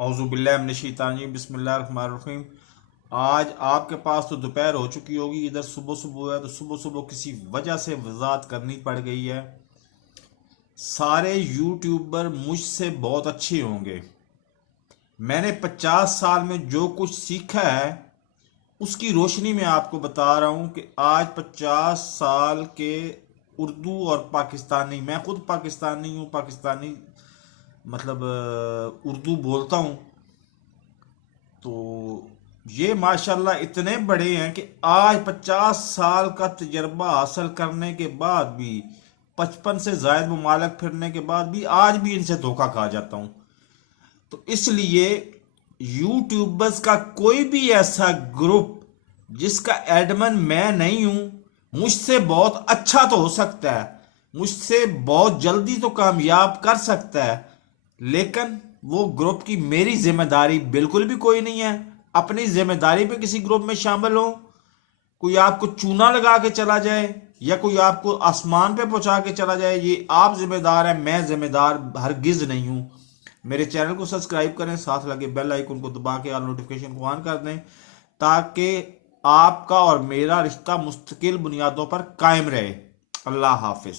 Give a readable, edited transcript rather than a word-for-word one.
औज़ुबिल्लाहिमिनश्शैतानिर्रजीम बिस्मिल्लाहिर्रहमानिर्रहीम। आज आपके पास तो दोपहर हो चुकी होगी, इधर सुबह सुबह है, तो सुबह सुबह किसी वजह से वजाहत करनी पड़ गई है। सारे यूट्यूबर मुझसे बहुत अच्छे होंगे। मैंने 50 साल में जो कुछ सीखा है उसकी रोशनी में आपको बता रहा हूं कि आज 50 साल के उर्दू और पाकिस्तानी, मैं खुद पाकिस्तानी हूँ, पाकिस्तानी मतलब उर्दू बोलता हूँ। तो ये माशाल्लाह इतने बड़े हैं कि आज 50 साल का तजर्बा हासिल करने के बाद भी, 55 से जायद ममालिक फिरने के बाद भी आज भी इनसे धोखा खा जाता हूं। तो इसलिए यूट्यूबर्स का कोई भी ऐसा ग्रुप जिसका एडमिन मैं नहीं हूं, मुझसे बहुत अच्छा तो हो सकता है, मुझसे बहुत जल्दी तो कामयाब कर सकता है, लेकिन वो ग्रुप की मेरी जिम्मेदारी बिल्कुल भी कोई नहीं है। अपनी जिम्मेदारी पे किसी ग्रुप में शामिल हो, कोई आपको चूना लगा के चला जाए या कोई आपको आसमान पे पहुंचा के चला जाए, ये आप जिम्मेदार हैं, मैं जिम्मेदार हरगिज नहीं हूं। मेरे चैनल को सब्सक्राइब करें, साथ लगे बेल आइकन को दबा के ऑल नोटिफिकेशन को ऑन कर दें, ताकि आपका और मेरा रिश्ता मुस्तकिल बुनियादों पर कायम रहे। अल्लाह हाफिज।